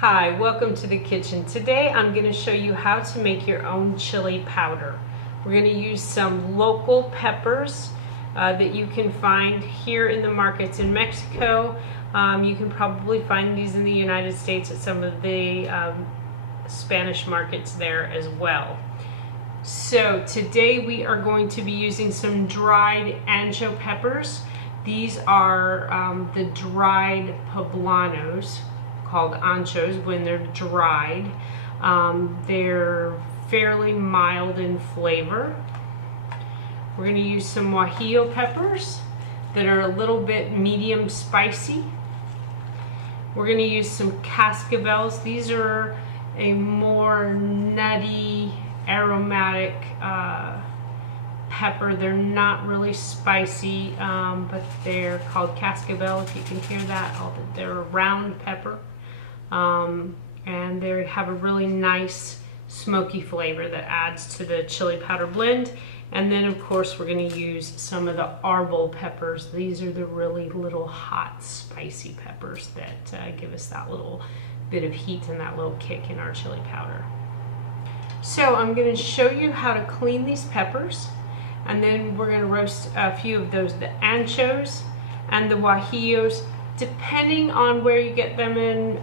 Hi, welcome to the kitchen. Today I'm going to show you how to make your own chili powder. We're going to use some local peppers that you can find here in the markets in Mexico. You can probably find these in the United States at some of the Spanish markets there as well. So today we are going to be using some dried ancho peppers. These are the dried poblanos, called anchos when they're dried. They're fairly mild in flavor. We're going to use some Guajillo peppers that are a little bit medium spicy. We're going to use some cascabels. These are a more nutty, aromatic pepper. They're not really spicy, but they're called cascabel, if you can hear that. They're a round pepper. And they have a really nice smoky flavor that adds to the chili powder blend. And then of course we're going to use some of the Arbol Peppers. These are the really little hot spicy peppers that give us that little bit of heat and that little kick in our chili powder. So I'm going to show you how to clean these peppers, and then we're going to roast a few of those, the anchos and the guajillos, depending on where you get them in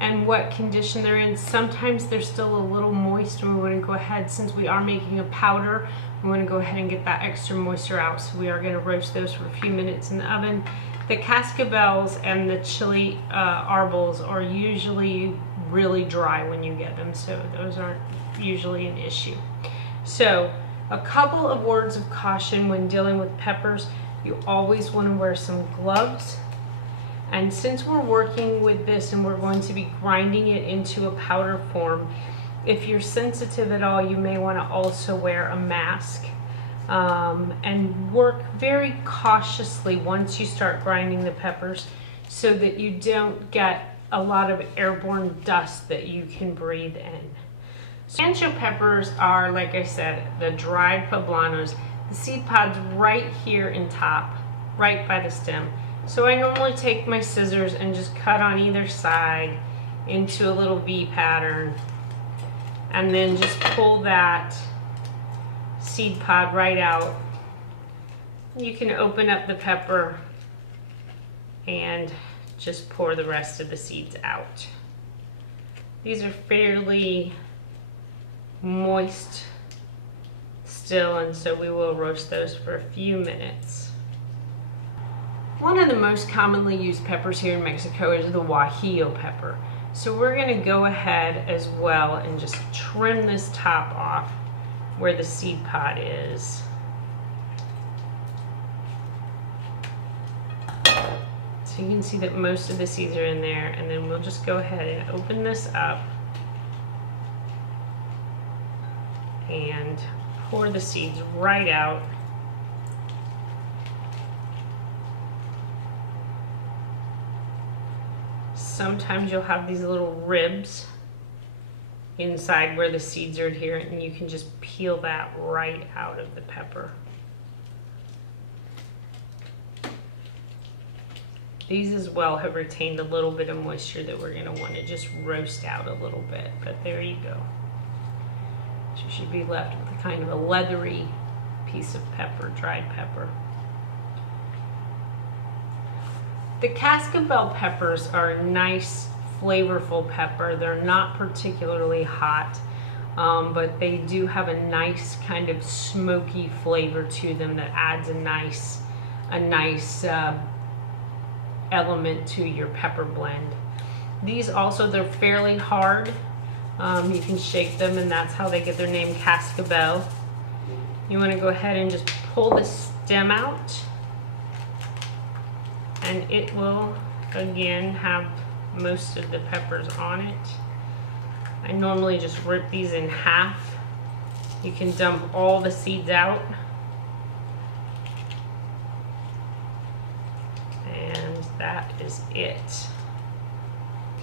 and what condition they're in. Sometimes they're still a little moist, and we want to go ahead, since we are making a powder, we want to go ahead and get that extra moisture out. So we are going to roast those for a few minutes in the oven. The cascabels and the chili arbols are usually really dry when you get them, so those aren't usually an issue. So a couple of words of caution when dealing with peppers: you always want to wear some gloves. And since we're working with this and we're going to be grinding it into a powder form, if you're sensitive at all, you may want to also wear a mask. And work very cautiously once you start grinding the peppers, so that you don't get a lot of airborne dust that you can breathe in. So Ancho peppers are, like I said, the dried poblanos. The seed pod's right here in top, right by the stem. So I normally take my scissors and just cut on either side into a little V pattern, and then just pull that seed pod right out. You can open up the pepper and just pour the rest of the seeds out. These are fairly moist still, and so we will roast those for a few minutes. One of the most commonly used peppers here in Mexico is the Guajillo pepper. So we're going to go ahead as well and just trim this top off where the seed pod is. So you can see that most of the seeds are in there, and then we'll just go ahead and open this up and pour the seeds right out. Sometimes you'll have these little ribs inside where the seeds are adherent, and you can just peel that right out of the pepper. These as well have retained a little bit of moisture that we're going to want to just roast out a little bit, but there you go. So you should be left with a kind of a leathery piece of pepper, dried pepper. The cascabel peppers are a nice, flavorful pepper. They're not particularly hot, but they do have a nice kind of smoky flavor to them that adds a nice element to your pepper blend. These also, they're fairly hard. You can shake them, and that's how they get their name, cascabel. You want to go ahead and just pull the stem out, and it will again have most of the peppers on it. I normally just rip these in half. You can dump all the seeds out, and that is it.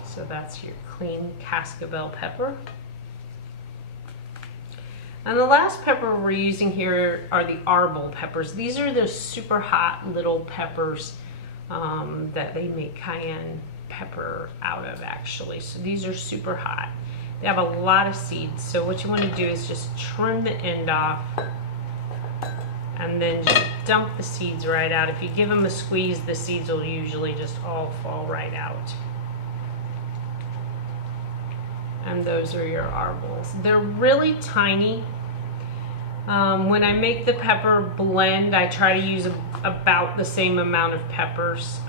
So that's your clean cascabel pepper. And the last pepper we're using here are the Arbol Peppers. These are the super hot little peppers that they make cayenne pepper out of actually. So these are super hot. They have a lot of seeds. So what you want to do is just trim the end off and then just dump the seeds right out. If you give them a squeeze, the seeds will usually just all fall right out. And those are your arbols. They're really tiny. When I make the pepper blend, I try to use about the same amount of peppers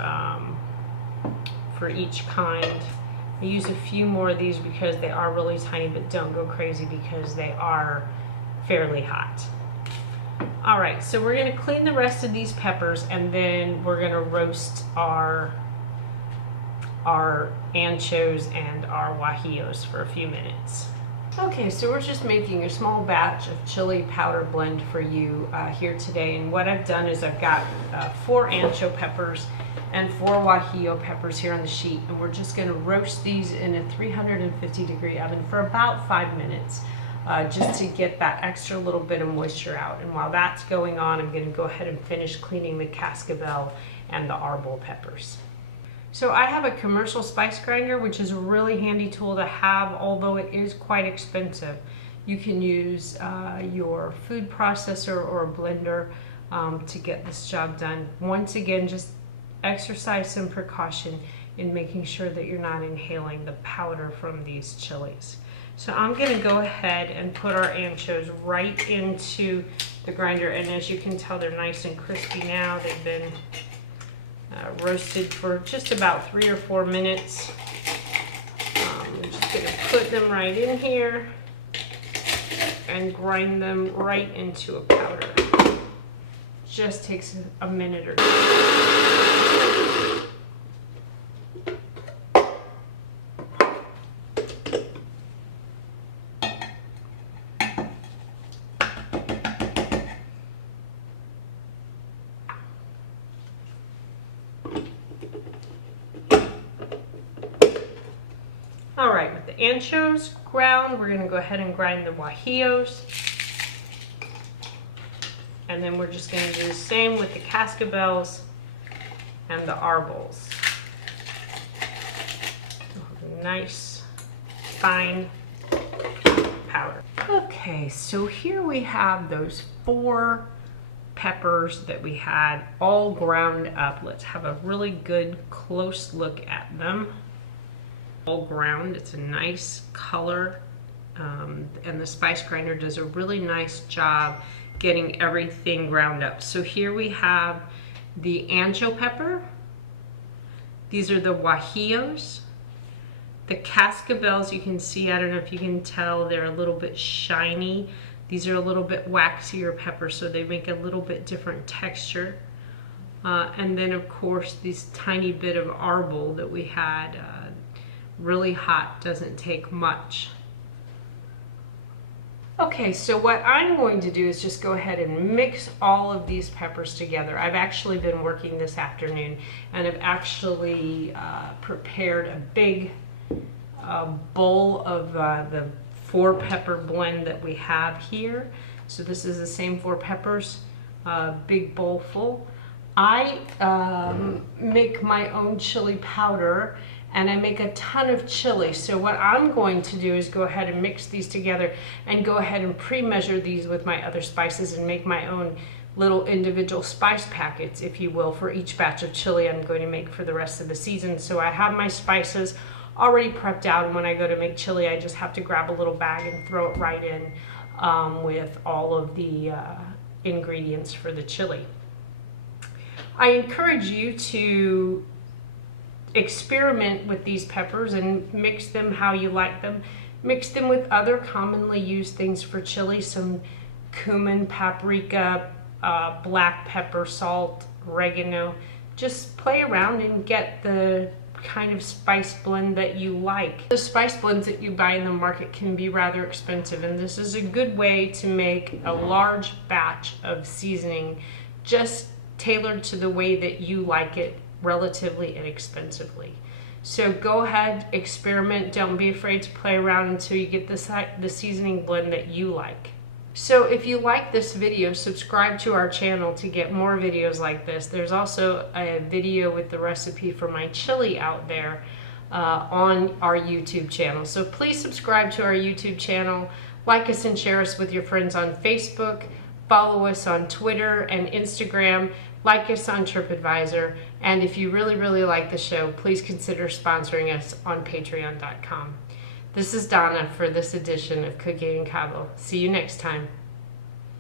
for each kind. I use a few more of these because they are really tiny, but don't go crazy because they are fairly hot. All right, so we're gonna clean the rest of these peppers and then we're gonna roast our anchos and our guajillos for a few minutes. Okay, so we're just making a small batch of chili powder blend for you here today. And what I've done is I've got 4 Ancho Peppers and 4 Guajillo Peppers here on the sheet. And we're just gonna roast these in a 350-degree oven for about 5 minutes just to get that extra little bit of moisture out. And while that's going on, I'm gonna go ahead and finish cleaning the cascabel and the arbol peppers. So I have a commercial spice grinder, which is a really handy tool to have, although it is quite expensive. You can use your food processor or a blender to get this job done. Once again, just exercise some precaution in making sure that you're not inhaling the powder from these chilies. So I'm gonna go ahead and put our anchos right into the grinder, and as you can tell, they're nice and crispy now. They've been roasted for just about 3 or 4 minutes. I'm just gonna put them right in here and grind them right into a powder. Just takes a minute or 2. All right, with the anchos ground, we're gonna go ahead and grind the guajillos. And then we're just gonna do the same with the cascabels and the arbols. Nice, fine powder. Okay, so here we have those 4 peppers that we had all ground up. Let's have a really good close look at them. All ground, it's a nice color, and the spice grinder does a really nice job getting everything ground up. So here we have the Ancho Pepper, these are the guajillos, the cascabels. You can see, I don't know if you can tell, they're a little bit shiny. These are a little bit waxier peppers, so they make a little bit different texture. And then of course this tiny bit of arbol that we had, really hot, doesn't take much. Okay, so what I'm going to do is just go ahead and mix all of these peppers together. I've actually been working this afternoon and I've actually prepared a big bowl of the 4 pepper blend that we have here. So this is the same 4 peppers, big bowl full. I make my own chili powder and I make a ton of chili. So what I'm going to do is go ahead and mix these together and go ahead and pre-measure these with my other spices and make my own little individual spice packets, if you will, for each batch of chili I'm going to make for the rest of the season. So I have my spices already prepped out, and when I go to make chili, I just have to grab a little bag and throw it right in with all of the ingredients for the chili. I encourage you to experiment with these peppers and mix them how you like them. Mix them with other commonly used things for chili, some cumin, paprika, black pepper, salt, oregano. Just play around and get the kind of spice blend that you like. The spice blends that you buy in the market can be rather expensive, and this is a good way to make a large batch of seasoning just tailored to the way that you like it, relatively inexpensively. So go ahead, experiment. Don't be afraid to play around until you get the seasoning blend that you like. So if you like this video, subscribe to our channel to get more videos like this. There's also a video with the recipe for my chili out there on our YouTube channel. So please subscribe to our YouTube channel, like us and share us with your friends on Facebook, follow us on Twitter and Instagram, like us on TripAdvisor, and if you really, really like the show, please consider sponsoring us on patreon.com. This is Donna for this edition of Cooking in Cabo. See you next time.